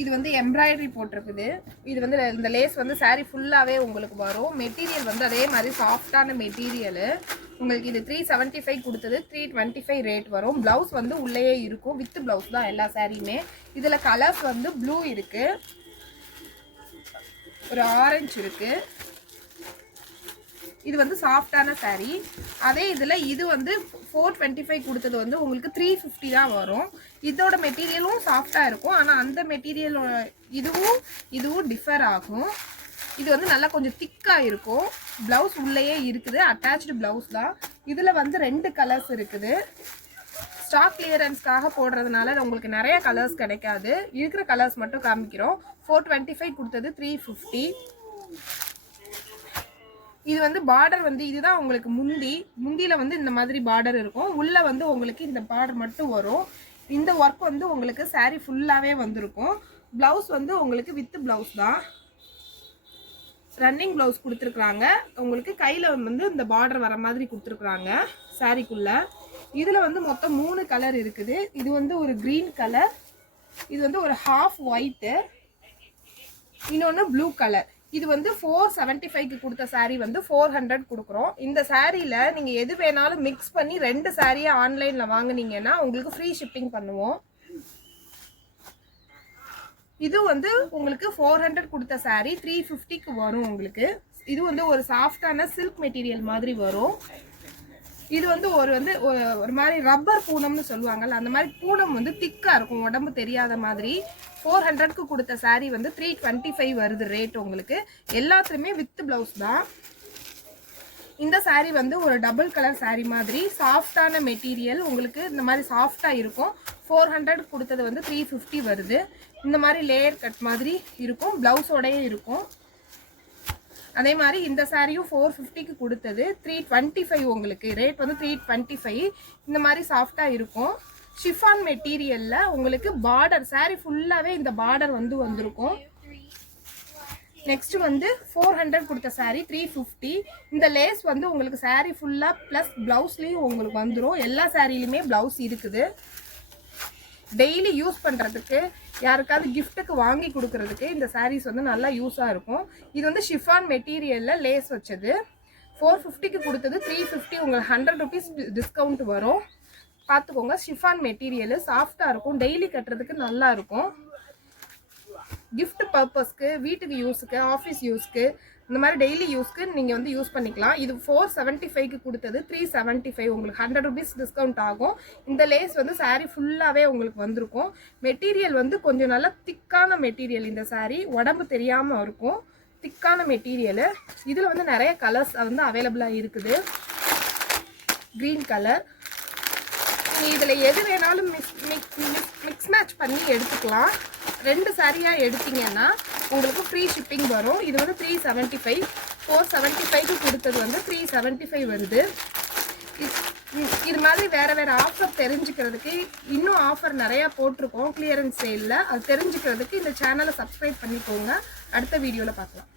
இது வந்து எம்ப்ராய்டரி போட்டிருக்குது. இது வந்து இந்த லேஸ் வந்து saree ஃபுல்லாகவே உங்களுக்கு வரும். மெட்டீரியல் வந்து அதே மாதிரி சாஃப்டான மெட்டீரியலு. உங்களுக்கு இது 375 கொடுத்தது 325 ரேட் வரும். ப்ளவுஸ் வந்து உள்ளேயே இருக்கும். வித் ப்ளவுஸ் தான் எல்லா சாரியுமே. இதில் கலர்ஸ் வந்து ப்ளூ இருக்குது, ஒரு ஆரஞ்சு இருக்குது. இது வந்து சாஃப்டான saree. அதே இதில் இது வந்து 425 கொடுத்தது வந்து உங்களுக்கு 350 தான் வரும். இதோட மெட்டீரியலும் சாஃப்டாக இருக்கும். ஆனால் அந்த மெட்டீரியல் இதுவும் டிஃபர் ஆகும். இது வந்து நல்லா கொஞ்சம் திக்காக இருக்கும். ப்ளவுஸ் உள்ளேயே இருக்குது, அட்டாச்சு ப்ளவுஸ் தான். இதில் வந்து 2 கலர்ஸ் இருக்குது. ஸ்டாக் கிளியரன்ஸ்க்காக போடுறதுனால உங்களுக்கு நிறைய கலர்ஸ் கிடைக்காது. இருக்கிற கலர்ஸ் மட்டும் காமிக்கிறோம். 425 கொடுத்தது 350. இது வந்து பார்டர் வந்து இதுதான் உங்களுக்கு முந்தியில் வந்து இந்த மாதிரி பார்டர் இருக்கும். உள்ளே வந்து உங்களுக்கு இந்த பார்டர் மட்டும் வரும். இந்த ஒர்க் வந்து உங்களுக்கு saree ஃபுல்லாகவே வந்திருக்கும். ப்ளவுஸ் வந்து உங்களுக்கு வித் ப்ளவுஸ் தான். ரன்னிங் ப்ளவுஸ் கொடுத்துருக்குறாங்க. உங்களுக்கு கையில் வந்து இந்த பார்டர் வர மாதிரி கொடுத்துருக்குறாங்க சாரீக்குள்ளே. இதில் வந்து மொத்தம் 3 கலர் இருக்குது. இது வந்து ஒரு க்ரீன் கலர், இது வந்து ஒரு ஹாஃப் ஒயிட்டு, இன்னொன்று ப்ளூ கலர். இது வந்து 475 கொடுத்த saree வந்து 400 கொடுக்குறோம். இந்த சாரியில் நீங்கள் எது வேணாலும் மிக்ஸ் பண்ணி 2 சாரியை ஆன்லைனில் வாங்கினீங்கன்னா உங்களுக்கு ஃப்ரீ ஷிப்பிங் பண்ணுவோம். இது வந்து உங்களுக்கு 400 கொடுத்த saree 350க்கு வரும் உங்களுக்கு. இது வந்து ஒரு சாஃப்டான சில்க் மெட்டீரியல் மாதிரி வரும். இது வந்து ஒரு மாதிரி ரப்பர் பூனம்னு சொல்லுவாங்கல்ல, அந்த மாதிரி பூனம் வந்து திக்காக இருக்கும், உடம்பு தெரியாத மாதிரி. 400க்கு கொடுத்த saree வந்து 325 வருது ரேட் உங்களுக்கு. எல்லாத்துலேயுமே வித் ப்ளவுஸ் தான். இந்த saree வந்து ஒரு டபுள் கலர் saree மாதிரி சாஃப்டான மெட்டீரியல். உங்களுக்கு இந்த மாதிரி சாஃப்டாக இருக்கும். 400 கொடுத்தது வந்து 350 வருது. இந்த மாதிரி லேயர் கட் மாதிரி இருக்கும், ப்ளவுஸோடையே இருக்கும். அதே மாதிரி இந்த சாரியும் 450க்கு கொடுத்தது 325 உங்களுக்கு ரேட் வந்து 325. இந்த மாதிரி சாஃப்டாக இருக்கும். ஷிஃபான் மெட்டீரியலில் உங்களுக்கு பார்டர் saree ஃபுல்லாகவே இந்த பார்டர் வந்து வந்திருக்கும். நெக்ஸ்ட் வந்து 400 கொடுத்த saree 350. இந்த லேஸ் வந்து உங்களுக்கு saree ஃபுல்லாக ப்ளஸ் ப்ளவுஸ்லேயும் உங்களுக்கு வந்துடும். எல்லா சாரிலையுமே ப்ளவுஸ் இருக்குது. டெய்லி யூஸ் பண்ணுறதுக்கு, யாருக்காவது கிஃப்ட்டுக்கு வாங்கி கொடுக்கறதுக்கு இந்த சாரீஸ் வந்து நல்லா யூஸாக இருக்கும். இது வந்து ஷிஃபான் மெட்டீரியலில் லேஸ் வச்சது. 450க்கு கொடுத்தது 350. உங்களுக்கு 100 rupees டிஸ்கவுண்ட் வரும். பார்த்துக்கோங்க. ஷிஃபான் மெட்டீரியல் சாஃப்டாக இருக்கும், டெய்லி கட்டுறதுக்கு நல்லா இருக்கும். கிஃப்ட் பர்பஸ்க்கு, வீட்டுக்கு யூஸுக்கு, ஆஃபீஸ் யூஸ்க்கு, இந்த மாதிரி டெய்லி யூஸ்க்கு நீங்கள் வந்து யூஸ் பண்ணிக்கலாம். இது 475க்கு கொடுத்தது 375. உங்களுக்கு 100 rupees டிஸ்கவுண்ட் ஆகும். இந்த லேஸ் வந்து saree ஃபுல்லாகவே உங்களுக்கு வந்திருக்கும். மெட்டீரியல் வந்து கொஞ்சம் நல்லா திக்கான மெட்டீரியல். இந்த saree உடம்பு தெரியாமல் இருக்கும், திக்கான மெட்டீரியலு. இதில் வந்து நிறைய கலர்ஸ் வந்து அவைலபிளாக இருக்குது. Green colour. நீங்கள் இதில் எது வேணாலும் மிக்ஸ் மேட்ச் பண்ணி எடுத்துக்கலாம். 2 சாரியாக எடுத்தீங்கன்னா உங்களுக்கு ஃப்ரீ ஷிப்பிங் வரும். இது வந்து 375. 475க்கு கொடுத்தது வந்து 375 வருது. இது மாதிரி வேறு ஆஃபர் தெரிஞ்சுக்கிறதுக்கு, இன்னும் ஆஃபர் நிறையா போட்டிருக்கோம் கிளியரன்ஸ் சேலில். அது தெரிஞ்சுக்கிறதுக்கு இந்த சேனலை சப்ஸ்கிரைப் பண்ணிக்கோங்க. அடுத்த வீடியோவில் பார்க்கலாம்.